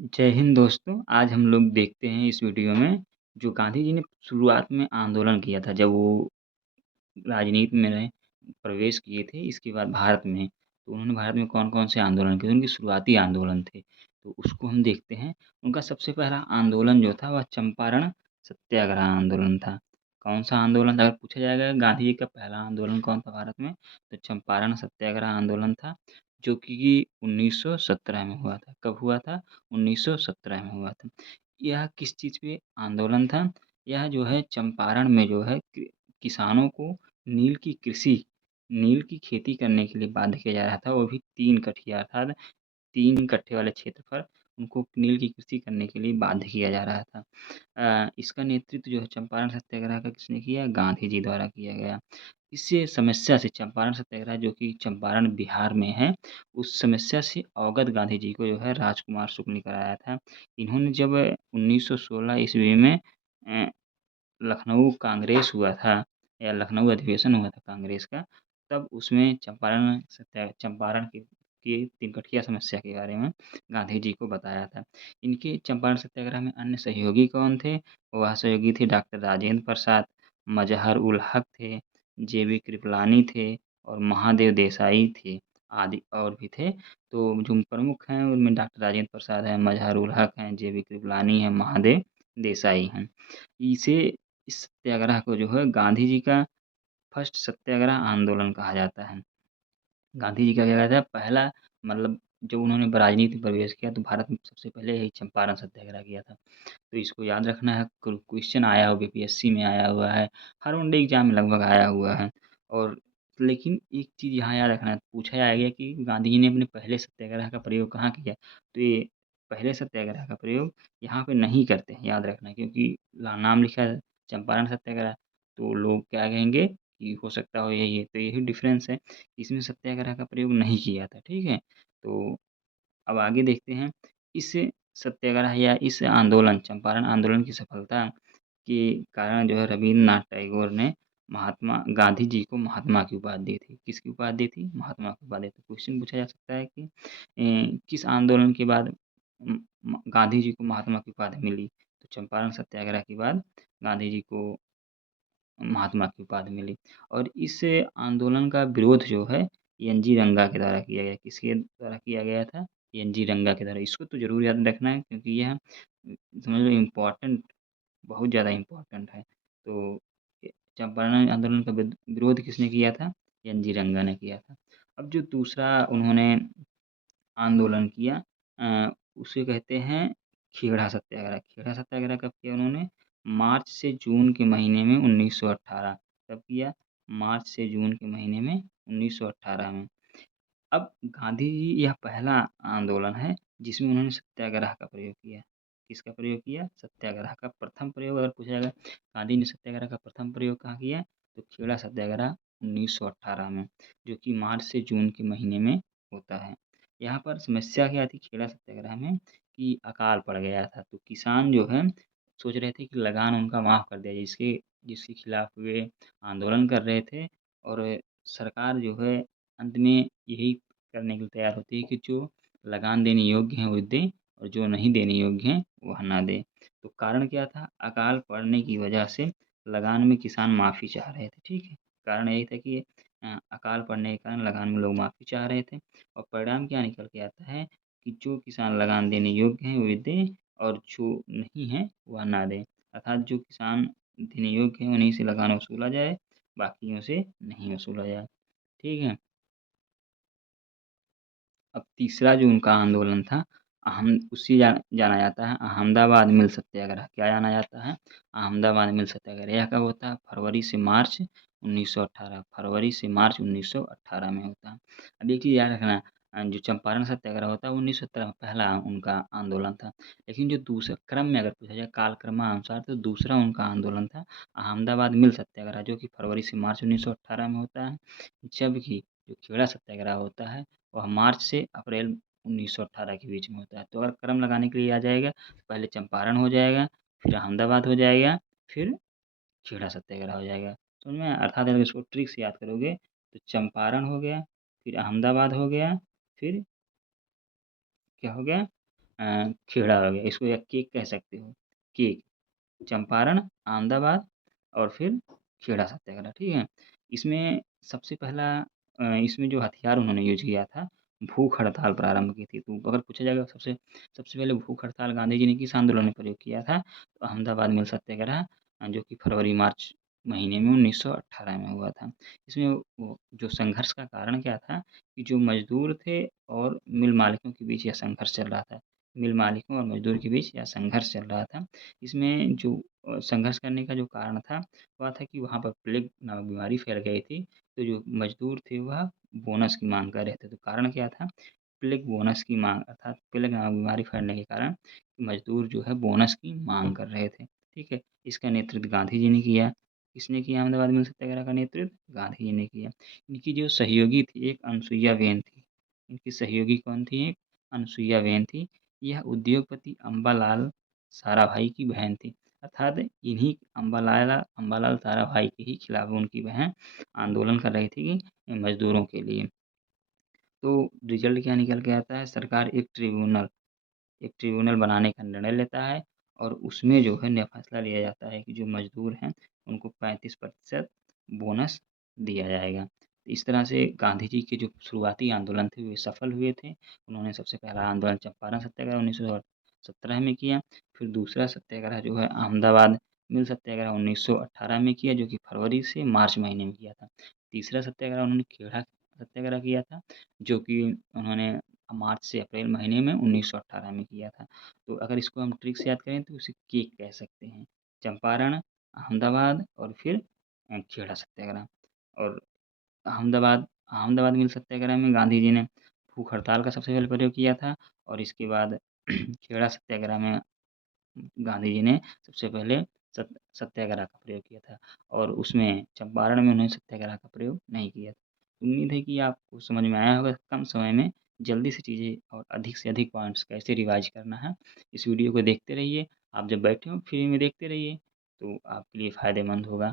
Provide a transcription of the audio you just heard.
जय हिंद दोस्तों। आज हम लोग देखते हैं इस वीडियो में जो गांधी जी ने शुरुआत में आंदोलन किया था, जब वो राजनीति में रहे, प्रवेश किए थे इसके बाद भारत में। तो उन्होंने भारत में कौन-कौन से आंदोलन किए, उनके शुरुआती आंदोलन थे। तो उसको हम देखते हैं। उनका सबसे पहला आंदोलन जो था वह चंपारण सत्याग्रह आंदोलन था। कौन-सा आंदोलन था? अगर पूछा जाएगा गांधी जी का पहला आंदोलन कौन था भारत में, तो चंपारण सत्याग्रह आंदोलन था, जो कि 1917 में हुआ था। कब हुआ था? 1917 में हुआ था। यह किस चीज़ पे आंदोलन था? यह जो है चंपारण में जो है किसानों को नील की कृषि नील की खेती करने के लिए बाध्य किया जा रहा था, वो भी 3 कठिया अर्थात 3 कट्ठे वाले क्षेत्र पर उनको नील की कृषि करने के लिए बाध्य किया जा रहा था। इसका नेतृत्व जो है चंपारण सत्याग्रह का किसने किया? गांधी जी द्वारा किया गया। इस समस्या से चंपारण सत्याग्रह जो कि चंपारण बिहार में है, उस समस्या से अवगत गांधी जी को जो है राजकुमार शुक्ल ने कराया था। इन्होंने जब 1916 ईस्वी में अ लखनऊ कांग्रेस हुआ था या लखनऊ अधिवेशन हुआ था कांग्रेस का, तब उसमें चंपारण की तिनकठिया समस्या के बारे में गांधी जी को बताया था। इनके चंपारण सत्याग्रह में अन्य सहयोगी कौन थे? वह सहयोगी थे डॉक्टर राजेंद्र प्रसाद, मजहर उल हक थे, जेबी कृपलानी थे और महादेव देसाई थे, आदि और भी थे। तो जो प्रमुख हैं उनमें डॉक्टर राजेंद्र प्रसाद हैं, मजहर उल हक हैं, जेबी कृपलानी हैं, महादेव देसाई हैं। इसे इस सत्याग्रह को जो है गांधी जी का फर्स्ट सत्याग्रह आंदोलन कहा जाता है। गांधी जी का क्या कहता है पहला, मतलब जब उन्होंने राजनीति में प्रवेश किया तो भारत में सबसे पहले यही चंपारण सत्याग्रह किया था। तो इसको याद रखना है, क्वेश्चन आया हुआ बीपीएससी में आया हुआ है, हर वनडे एग्जाम में लगभग आया हुआ है। और लेकिन एक चीज़ यहाँ याद रखना है, पूछा जाएगा कि गांधी जी ने अपने पहले सत्याग्रह का प्रयोग कहाँ किया? तो ये पहले सत्याग्रह का प्रयोग यहाँ पे नहीं करते हैं, याद रखना, क्योंकि नाम लिखा है चंपारण सत्याग्रह, तो लोग क्या कहेंगे कि हो सकता हो यही है, तो यही डिफरेंस है। इसमें सत्याग्रह का प्रयोग नहीं किया था, ठीक है? तो अब आगे देखते हैं। इस सत्याग्रह या इस आंदोलन चंपारण आंदोलन की सफलता के कारण जो है रवींद्रनाथ टैगोर ने महात्मा गांधी जी को महात्मा की उपाधि दी थी। किसकी उपाधि दी थी? महात्मा की उपाधि दी थी। क्वेश्चन पूछा जा सकता है कि किस आंदोलन के बाद गांधी जी को महात्मा की उपाधि मिली? तो चंपारण सत्याग्रह के बाद गांधी जी को महात्मा की उपाधि मिली। और इस आंदोलन का विरोध जो है एनजी रंगा के द्वारा किया गया। किसके द्वारा किया गया था? एनजी रंगा के द्वारा। इसको तो ज़रूर याद रखना है, क्योंकि यह समझ लो इम्पोर्टेंट, बहुत ज़्यादा इम्पोर्टेंट है। तो चंपारण आंदोलन का विरोध किसने किया था? एनजी रंगा ने किया था। अब जो दूसरा उन्होंने आंदोलन किया, उसे कहते हैं खेड़ा सत्याग्रह। खेड़ा सत्याग्रह कब किया उन्होंने? मार्च से जून के महीने में 1918। कब किया? मार्च से जून के महीने में 1918 में। अब गांधी जी यह पहला आंदोलन है जिसमें उन्होंने सत्याग्रह का प्रयोग किया। किसका प्रयोग किया? सत्याग्रह का प्रथम प्रयोग अगर पूछा जाएगा गांधी ने सत्याग्रह का प्रथम प्रयोग कहाँ किया? तो खेड़ा सत्याग्रह 1918 में, जो कि मार्च से जून के महीने में होता है। यहाँ पर समस्या क्या थी खेड़ा सत्याग्रह में कि अकाल पड़ गया था, तो किसान जो है सोच रहे थे कि लगान उनका माफ़ कर दिया जाए, जिसके खिलाफ वे आंदोलन कर रहे थे। और सरकार जो है अंत में यही करने के लिए तैयार होती है कि जो लगान देने योग्य हैं वो दें और जो नहीं देने योग्य हैं वह ना दें। तो कारण क्या था? अकाल पड़ने की वजह से लगान में किसान माफ़ी चाह रहे थे, ठीक है? कारण यही था कि अकाल पड़ने के कारण लगान में लोग माफ़ी चाह रहे थे। और परिणाम क्या निकल के आता है कि जो किसान लगान देने योग्य हैं वे दें और जो नहीं हैं वह ना दें। अर्थात जो किसान देने योग्य हैं उन्हीं से लगान वसूला जाए, बाकियों से नहीं वसूला जाए, ठीक है? अब तीसरा जो उनका आंदोलन था, उसे जाना जाता है अहमदाबाद मिल सत्याग्रह। क्या जाना जाता है? अहमदाबाद मिल सत्याग्रह। यह कब होता है? फरवरी से मार्च 1918। फरवरी से मार्च 1918 में होता है। अब एक चीज़ याद रखना, जो चंपारण सत्याग्रह होता है 1917 में पहला उनका आंदोलन था। लेकिन जो दूसरा क्रम में अगर पूछा जाए कालक्रमानुसार, तो दूसरा उनका आंदोलन था अहमदाबाद मिल सत्याग्रह, जो कि फरवरी से मार्च 1918 में होता है। जबकि जो खेड़ा सत्याग्रह होता है वह मार्च से अप्रैल 1918 के बीच में होता है। तो अगर क्रम लगाने के लिए आ जाएगा, तो पहले चंपारण हो जाएगा, फिर अहमदाबाद हो जाएगा, फिर खेड़ा सत्याग्रह हो जाएगा। समझ में आया? अर्थात अगर इसको ट्रिक से याद करोगे तो चंपारण हो गया, फिर अहमदाबाद हो गया, फिर क्या हो गया? खेड़ा हो गया, इसको या केक कह सकते हो, केक। चंपारण, अहमदाबाद और फिर खेड़ा सत्याग्रह, ठीक है? इसमें सबसे पहला इसमें जो हथियार उन्होंने यूज़ किया था, भूख हड़ताल प्रारंभ की थी। तो अगर पूछा जाएगा सबसे सबसे पहले भूख हड़ताल गांधी जी ने किस आंदोलन में प्रयोग किया था? तो अहमदाबाद मिल सत्याग्रह जो कि फरवरी-मार्च महीने में 1918 में हुआ था। इसमें वो जो संघर्ष का कारण क्या था कि जो मज़दूर थे और मिल मालिकों के बीच यह संघर्ष चल रहा था। मिल मालिकों और मज़दूर के बीच यह संघर्ष चल रहा था। इसमें जो संघर्ष करने का जो कारण था, वह था कि वहाँ पर प्लेग नामक बीमारी फैल गई थी, तो जो मज़दूर थे वह बोनस की माँग कर रहे थे। तो कारण क्या था? प्लेग बोनस की माँग अर्थात प्लेग नामक बीमारी फैलने के कारण मज़दूर जो है बोनस की माँग कर रहे थे, ठीक है? इसका नेतृत्व गांधी जी ने किया। किसने किया अहमदाबाद मिल सत्याग्रह का नेतृत्व? गांधी जी ने किया। इनकी जो सहयोगी थी एक अनसुईया बेन थी। इनकी सहयोगी कौन थी? एक अनसुईया बेन थी। यह उद्योगपति अम्बालाल साराभाई की बहन थी। अर्थात इन्हीं अम्बालाल साराभाई के ही खिलाफ उनकी बहन आंदोलन कर रही थी कि मज़दूरों के लिए। तो रिज़ल्ट क्या निकल के आता है? सरकार एक ट्रिब्यूनल बनाने का निर्णय लेता है और उसमें जो है फैसला लिया जाता है कि जो मज़दूर हैं, उनको 35% बोनस दिया जाएगा। इस तरह से गांधी जी के जो शुरुआती आंदोलन थे, वे सफल हुए थे। उन्होंने सबसे पहला आंदोलन चंपारण सत्याग्रह 1917 में किया, फिर दूसरा सत्याग्रह जो है अहमदाबाद मिल सत्याग्रह 1918 में किया, जो कि फरवरी से मार्च महीने में किया था। तीसरा सत्याग्रह उन्होंने खेड़ा सत्याग्रह किया था, जो कि उन्होंने मार्च से अप्रैल महीने में 1918 में किया था। तो अगर इसको हम ट्रिक से याद करें तो उसे केक कह सकते हैं। चंपारण, अहमदाबाद और फिर खेड़ा सत्याग्रह। और अहमदाबाद अहमदाबाद मिल सत्याग्रह में गांधी जी ने भूख हड़ताल का सबसे पहले प्रयोग किया था और इसके बाद खेड़ा सत्याग्रह में गांधी जी ने सबसे पहले सत्याग्रह का प्रयोग किया था और उसमें चंपारण में उन्होंने सत्याग्रह का प्रयोग नहीं किया था। उम्मीद है कि आपको समझ में आया होगा कम समय में जल्दी से चीज़ें और अधिक से अधिक पॉइंट्स कैसे रिवाइज करना है। इस वीडियो को देखते रहिए। आप जब बैठे हो फ्री में देखते रहिए, तो आपके लिए फ़ायदेमंद होगा।